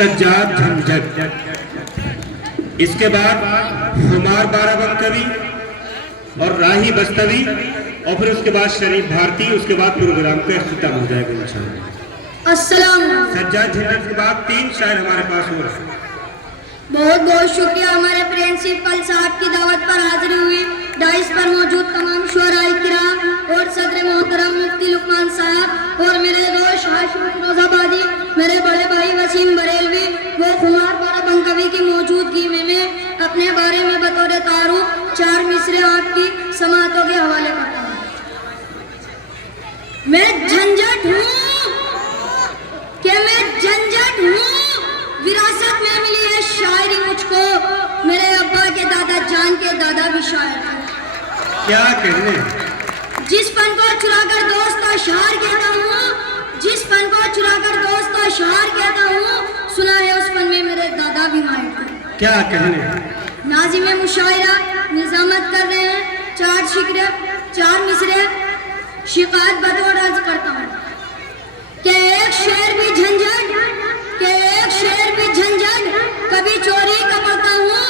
सज्जाद झंझट, इसके बाद हुमार बाराबंक कवि और राही बस्तवी, और फिर उसके बाद शरीफ भारती, उसके बाद प्रोग्राम का इख्तिताम हो जाएगा इंशाअल्लाह। अस्सलाम। सज्जाद झंझट के बाद 3 शायर हमारे पास हो रहे हैं। बहुत बहुत शुक्रिया हमारे प्रिंसिपल साहब की दावत पर हाजिर हुए डाइस पर मौजूद तमाम शुअराए किराम और सदर मोहतरम मुफ्ती लुकमान साहब और मेरे दोस्त हाशिम फिरोजाबादी, मेरे बड़े भाई वसीम बरेलवी व खुमार बाराबंक कवि की मौजूदगी में मैं अपने बारे में बतौर तारुफ 4 मिसरे आपकी समातों के हवाले करता हूँ। मैं झंझट हूँ कि मैं झंझट हूँ, विरासत में मिली है शायरी मुझको, मेरे अब्बा के दादा जान के दादा भी शायर थे। क्या कहने, जिस फन को चुराकर दोस्त अशआर कहता हूँ, जिस फन को चुराकर दोस्त अशआर कहता हूँ, सुना है उस फन में मेरे दादा भी माहिर थे। क्या कहने, नाज़िम मुशायरा निजामत कर रहे हैं 4 शिकरे 4 मिसरे, शिकायत बतौर अर्ज करता हूँ कि एक शेर भी झंझट, कि एक शेर भी झंझट, कभी चोरी का पढ़ता हूँ,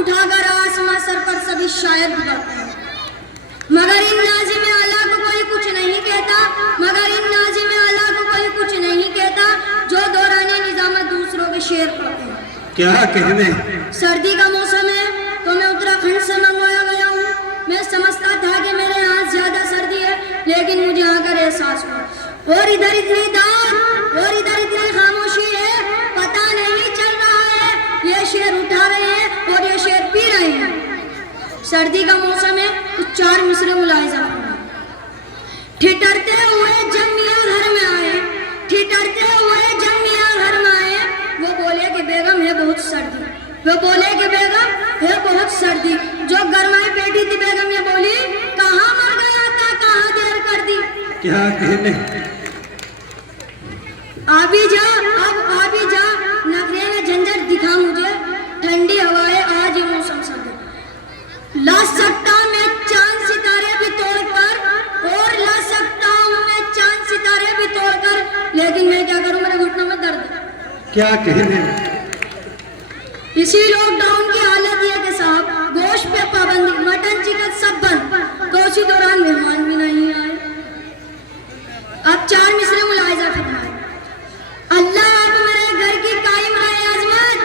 उठाकर आसमां सर पर सभी शायर बिगड़ते हैं। मगर इन नाज़िम आला को कोई कुछ नहीं कहता, मगर इन नाज़िम आला को कोई कुछ नहीं कहता, जो दौरानी निजामत दूसरों के शेर पढ़ते हैं। क्या कहने, सर्दी का मौसम है तो मैं उत्तराखंड से मंगवाया गया हूँ। मैं समझता था कि मेरे यहाँ ज्यादा सर्दी है, लेकिन मुझे आकर एहसास हुआ और इधर इतनी दाद और इधर इतनी खामोशी है, पता नहीं चल रहा है ये शेर उठा रहे हैं और ये शेर पी रहे हैं। सर्दी का मौसम है तो 4 मिसरे मुलाहिजा फरमाएं। ठिठरते हुए जब मियां घर में आए, ठिठरते हुए जब मियां घर में आए, वो बोले कि बेगम है बहुत सर्दी, वो बोले कि बेगम है बहुत सर्दी। जो गरमाई बैठी थी बेगम ये बोली, कहाँ मर गया था, कहाँ देर कर दी। क्या कहने, आबी जा, अब आबी जा, नखरे में झंझट दिखा मुझे, ठंडी हवाएं आज ये मौसम सर्दी। ला सकता मैं चांद सितारे भी तोड़कर, और ला सकता हूँ मैं चांद सितारे भी तोड़कर, लेकिन मैं क्या करूँ, मेरे घुटनों में दर्द। क्या कहने, इसी लॉकडाउन की हालत यह कि साहब गोश्त पे पाबंदी, मटन चिकन सब बंद, तो उसी दौरान मेहमान भी नहीं आए। अब 4 मिसरे मुलाहिजा फरमाएं। अल्लाह अब मेरे घर की कायम रहे अजमत,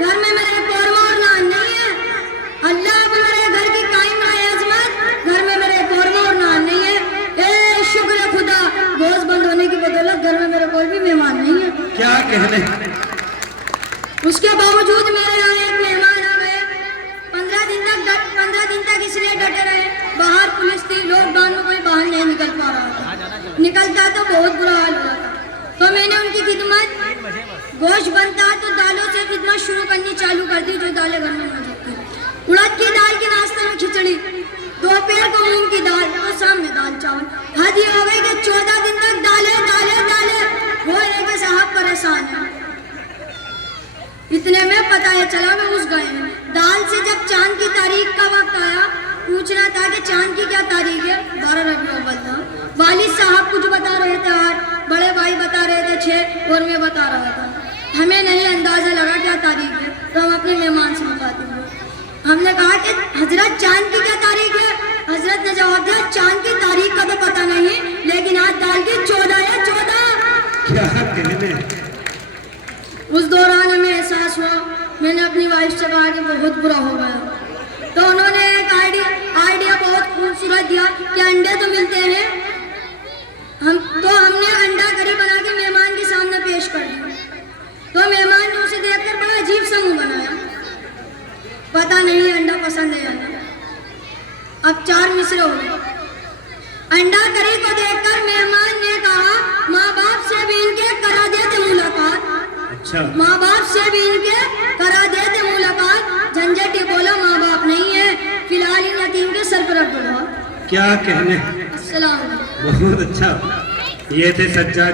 घर में मेरे कौरमा और नान नहीं है। अल्लाह अब मेरे घर की कायम रहे अजमत, घर में मेरे कौरमा और नान नहीं है। ए शुक्र खुदा, गोश्त बंद होने की बदौलत घर में मेरे कोई भी मेहमान नहीं है। क्या कहने, उसके बावजूद मेरे यहाँ एक मेहमान आ गए। 15 दिन तक इसलिए डटे रहे, बाहर पुलिस थी, लॉकडाउन में कोई बाहर नहीं निकल पा रहा था, निकलता तो बहुत बुरा हाल हुआ था। तो मैंने उनकी खिदमत, गोश्त बनता तो दालों से खिदमत शुरू करनी चालू कर दी, जो दालें घर में मौजूद थी। उड़द की दाल के नाश्ते में खिचड़ी, दोपहर को मूंग की दाल और शाम में दाल चावल। हद ये हो गई कि 14 दिन तक दालें दालें दालें, वो के साहब परेशान है। इतने में पता है चला मैं उस गए दाल से जब चांद की तारीख का वक्त आया, पूछना था कि चांद की क्या तारीख है, 12 रबीउल अव्वल था। वालिद साहब कुछ बता रहे थे 8, बड़े भाई बता रहे थे 6 और मैं बता रहा था। हमें नहीं अंदाजा लगा क्या तारीख है, तो हम अपने मेहमान से मुखातिब हुए। हमने कहा कि हजरत चांद की क्या तारीख है। हजरत ने जवाब दिया, चांद की तारीख का तो पता नहीं, लेकिन आज दाल की 14 है, 14। क्या कहने, उस दौरान हमें एहसास हुआ, मैंने अपनी वाइफ से कहा कि बहुत बुरा हो गया। तो उन्होंने एक आइडिया बहुत खूबसूरत दिया कि अंडे तो मिलते हैं, हमने अंडा करी बना के मेहमान के सामने पेश कर दिया। तो मेहमान ने उसे देखकर बड़ा अजीब सा मुंह बनाया, पता नहीं अंडा पसंद है या नहीं। अब 4 मिसरे हो गए। अंडा करी को देखकर मेहमान ने कहा, माँ बाप से भी इनके करा देते मुलाकात। अच्छा, माँ बाप से भी इनके करा देते मुलाकात। झंझटी बोला, माँ बाप नहीं है, फिलहाल इन यतीम के सर पर रख दो। क्या कहने, अस्सलाम। बहुत अच्छा। ये थे सज्जाद